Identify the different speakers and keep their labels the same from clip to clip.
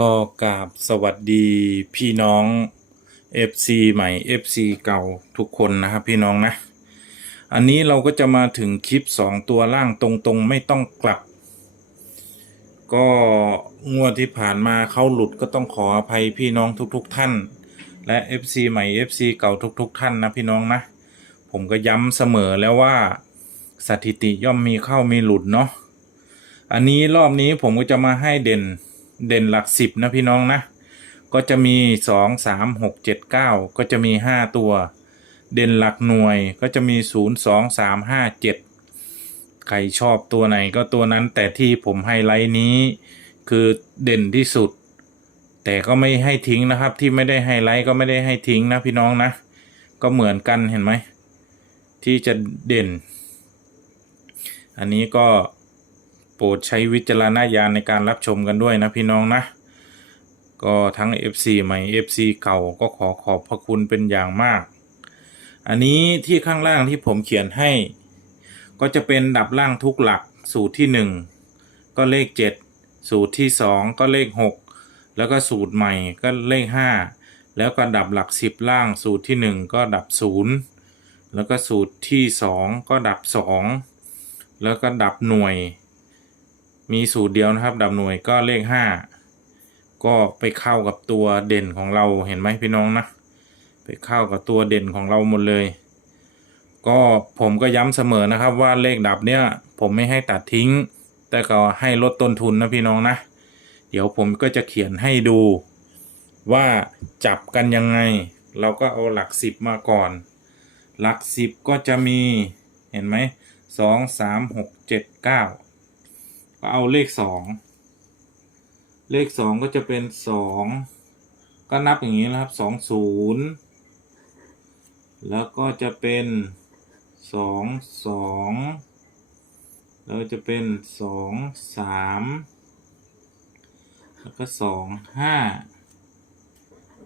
Speaker 1: ก็กราบสวัสดีพี่น้อง FC ใหม่ FC เก่าทุกคนนะครับพี่น้องนะ อันนี้เราก็จะมาถึงคลิป 2 ตัวล่างตรงๆ ไม่ต้องกลับ ก็งวดที่ผ่านมาเขาหลุดก็ต้องขออภัยพี่น้องทุกๆท่าน และ FC ใหม่ FC เก่าทุกๆท่านนะพี่น้องนะ ผมก็ย้ำเสมอแล้วว่าสถิติย่อมมีเข้ามีหลุดเนาะอันนี้รอบนี้ผมก็จะมาให้เด่น เด่นหลักสิบนะพี่น้องนะ ก็จะมีสองสามหกเจ็ดเก้าก็จะมีห้าตัว เด่นหลักหน่วยก็จะมีศูนย์สองสามห้าเจ็ดใครชอบตัวไหนก็ตัวนั้นแต่ที่ผมให้ไลท์นี้คือเด่นที่สุด แต่ก็ไม่ให้ทิ้งนะครับ ที่ไม่ได้ไฮไลท์ก็ไม่ได้ให้ทิ้งนะพี่น้องนะ ก็เหมือนกันเห็นไหมที่จะเด่น อันนี้ก็ โปรดใช้วิจารณญาณในการรับชมกันด้วยนะพี่น้องนะ ก็ทั้ง FC ใหม่ FC เก่าก็ขอขอบพระคุณเป็นอย่างมาก อันนี้ที่ข้างล่างที่ผมเขียนให้ ก็จะเป็นดับล่างทุกหลักสูตรที่ 1 ก็เลข 7 สูตรที่ 2 ก็เลข 6 แล้วก็สูตรใหม่ก็เลข 5 แล้วก็ดับหลัก 10 ล่างสูตรที่ 1 ก็ดับ 0 แล้วก็สูตรที่ 2 ก็ดับ 2 แล้วก็ดับหน่วย มีสูตรเดียวนะครับ ดับหน่วยก็เลข5ก็ไปเข้ากับตัวเด่นของเราเห็นไหมพี่น้องนะ ไปเข้ากับตัวเด่นของเราหมดเลย ก็ผมก็ย้ำเสมอนะครับว่าเลขดับเนี่ยผมไม่ให้ตัดทิ้ง แต่ก็ให้ลดต้นทุนนะพี่น้องนะ เดี๋ยวผมก็จะเขียนให้ดูว่าจับกันยังไง เราก็เอาหลักสิบมาก่อน หลักสิบก็จะมีเห็นไหมสองสามหกเจ็ดเก้า ก็เอาเลขสองเลขสองก็จะเป็นสองก็นับอย่างนี้นะครับสองศูนย์แล้วก็จะเป็นสองสองแล้วจะเป็นสองสามแล้วก็สองห้า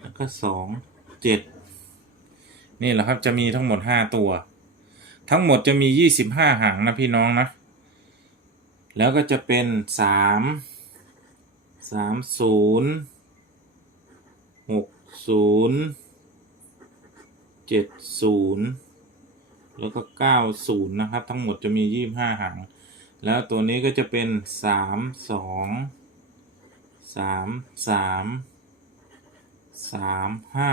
Speaker 1: แล้วก็สองเจ็ดนี่แหละครับจะมีทั้งหมดห้าตัว ทั้งหมดจะมียี่สิบห้าหางนะพี่น้องนะ แล้วก็จะเป็นสามสามศูนย์หกศูนย์เจ็ดศูนย์แล้วก็เก้าศูนย์นะครับ ทั้งหมดจะมียี่บห้าหาง แล้วตัวนี้ก็จะเป็นสามสองสามสามสามห้า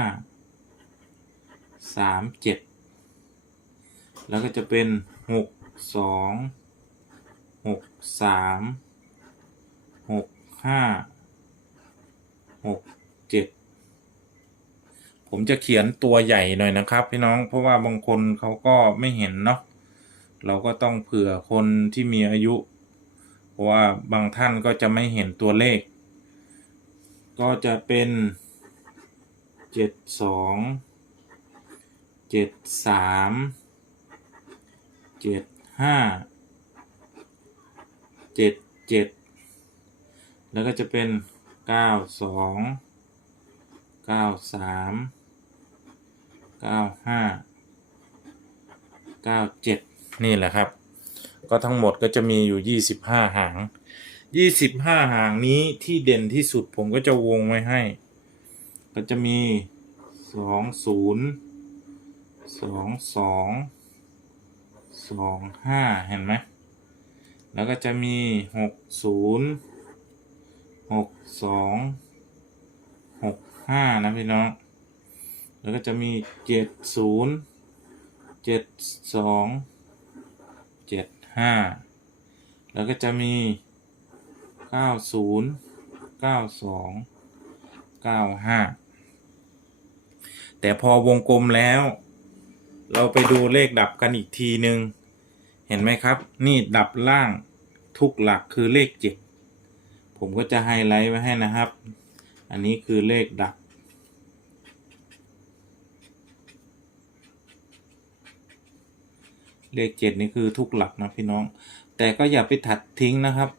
Speaker 1: สามเจ็ดแล้วก็จะเป็นหกสอง หกสามหกห้าหกเจ็ดผมจะเขียนตัวใหญ่หน่อยนะครับ พี่น้องเพราะว่าบางคนเขาก็ไม่เห็นเนาะเราก็ต้องเผื่อคนที่มีอายุ เพราะว่าบางท่านก็จะไม่เห็นตัวเลข ก็จะเป็นเจ็ดสองเจ็ดสามเจ็ดห้า เจ็ดเจ็ดแล้วก็จะเป็นเก้าสองเก้าสามเก้าห้าเก้าเจ็ดนี่แหละครับ ก็ทั้งหมดก็จะมีอยู่ยี่สิบห้าหางยี่สิบห้าหางนี้ที่เด่นที่สุดผมก็จะวงไว้ให้ ก็จะมีสองศูนย์สองสองสองห้าเห็นไหม แล้วก็จะมีหกศูนย์หกสองหกห้านะพี่น้อง แล้วก็จะมีเจ็ดศูนย์เจ็ดสองเจ็ดห้าแล้วก็จะมีเก้าศูนย์เก้าสองเก้าห้าแต่พอวงกลมแล้ว เราไปดูเลขดับกันอีกทีหนึ่ง เห็นไหมครับ นี่ดับล่างทุกหลักคือเลขเจ็ดผมก็จะไฮไลท์ไว้ให้นะครับ อันนี้คือเลขดับ เลขเจ็ดนี่คือทุกหลักนะพี่น้อง แต่ก็อย่าไปถัดทิ้งนะครับ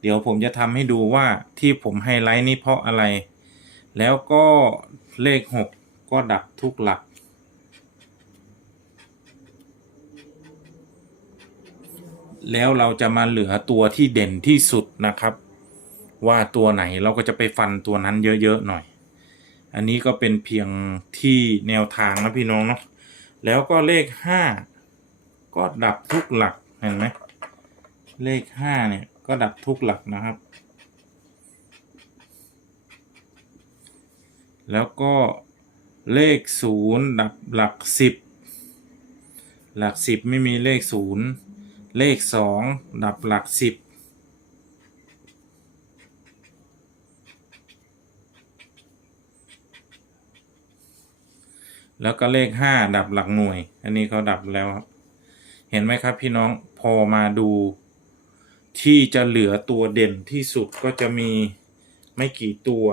Speaker 1: เดี๋ยวผมจะทำให้ดูว่าที่ผมไฮไลท์นี่เพราะอะไร แล้วก็เลขหกก็ดับทุกหลัก แล้วเราจะมาเหลือตัวที่เด่นที่สุดนะครับ ว่าตัวไหนเราก็จะไปฟันตัวนั้นเยอะๆหน่อย อันนี้ก็เป็นเพียงที่แนวทางนะพี่น้องเนาะแล้วก็เลขห้าก็ดับทุกหลักเห็นไหมเลขห้าเนี่ยก็ดับทุกหลักนะครับ แล้วก็เลขศูนย์ดับหลักสิบหลักสิบไม่มีเลขศูนย์ เลขสองดับหลักสิบแล้วก็เลขห้าดับหลักหน่วย อันนี้เขาดับแล้วครับ เห็นไหมครับพี่น้องพอมาดู ที่จะเหลือตัวเด่นที่สุดก็จะมีไม่กี่ตัว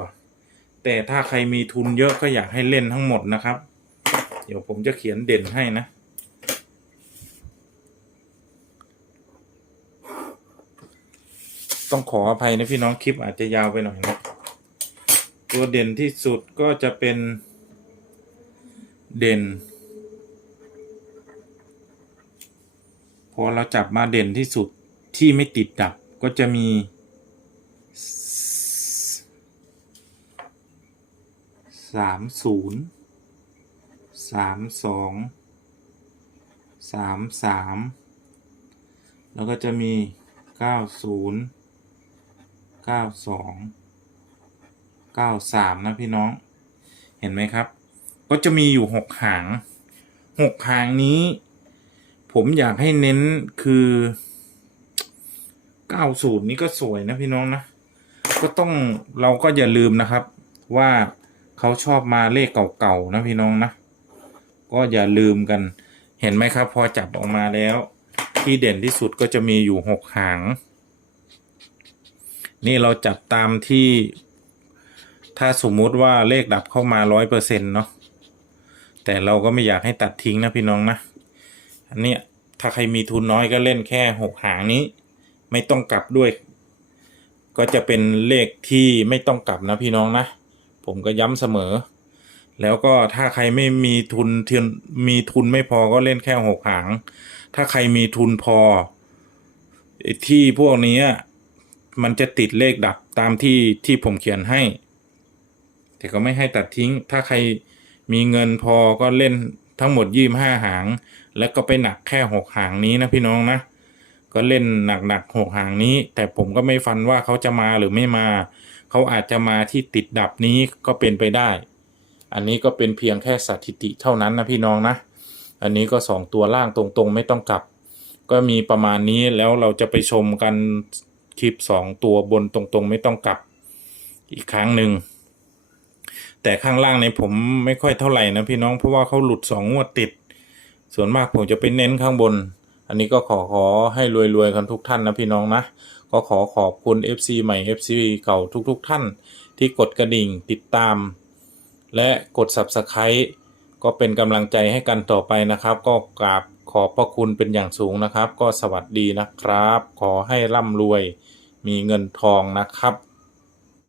Speaker 1: แต่ถ้าใครมีทุนเยอะก็อยากให้เล่นทั้งหมดนะครับ เดี๋ยวผมจะเขียนเด่นให้นะ ต้องขออภัยนะพี่น้องคลิปอาจจะยาวไปหน่อยนะตัวเด่นที่สุดก็จะเป็นเด่น พอเราจับมาเด่นที่สุดที่ไม่ติดดับก็จะมีสามศูนย์สามสองสามสามแล้วก็จะมีเก้าศูนย์ เก้าสองเก้าสามนะพี่น้อง เห็นไหมครับ ก็จะมีอยู่หกหางหกหางนี้ ผมอยากให้เน้นคือเก้าศูนย์นี่ก็สวยนะพี่น้องนะ ก็ต้องเราก็อย่าลืมนะครับว่าเขาชอบมาเลขเก่าๆนะพี่น้องนะ ก็อย่าลืมกัน เห็นไหมครับ พอจับออกมาแล้ว ที่เด่นที่สุดก็จะมีอยู่หกหาง นี่เราจับตามที่ถ้าสมมุติว่าเลขดับเข้ามาร้อยเปอร์เซ็นต์เนาะแต่เราก็ไม่อยากให้ตัดทิ้งนะพี่น้องนะ อันเนี้ยถ้าใครมีทุนน้อยก็เล่นแค่หกหางนี้ ไม่ต้องกลับด้วย ก็จะเป็นเลขที่ไม่ต้องกลับนะพี่น้องนะ ผมก็ย้ำเสมอ แล้วก็ถ้าใครไม่มีทุนเทียนมีทุนไม่พอก็เล่นแค่หกหาง ถ้าใครมีทุนพอที่พวกนี้ มันจะติดเลขดับตามที่ที่ผมเขียนให้ แต่ก็ไม่ให้ตัดทิ้ง ถ้าใครมีเงินพอก็เล่นทั้งหมดยี่ห้าหาง แล้วก็ไปหนักแค่หกหางนี้นะพี่น้องนะ ก็เล่นหนักหนักๆหกหางนี้ แต่ผมก็ไม่ฟันว่าเขาจะมาหรือไม่มา เขาอาจจะมาที่ติดดับนี้ก็เป็นไปได้ อันนี้ก็เป็นเพียงแค่สถิติเท่านั้นนะพี่น้องนะ อันนี้ก็สองตัวล่างตรงๆ ไม่ต้องกลับ ก็มีประมาณนี้แล้วเราจะไปชมกัน คลิปสองตัวบนตรงๆ ไม่ต้องกลับอีกครั้งหนึ่ง แต่ข้างล่างในผมไม่ค่อยเท่าไหร่นะพี่น้องเพราะว่าเขาหลุดสองงวดติด ส่วนมากผมจะไปเน้นข้างบน อันนี้ก็ขอขอให้รวยๆกันทุกท่านนะพี่น้องนะ ก็ขอขอบคุณ FC ใหม่ FC เก่าทุกๆ ท่าน ที่กดกระดิ่งติดตาม และกด Subscribe ก็เป็นกำลังใจให้กันต่อไปนะครับ ก็กราบขอบพระคุณเป็นอย่างสูงนะครับ ก็สวัสดีนะครับ ขอให้ร่ำรวย มีเงินทองนะครับ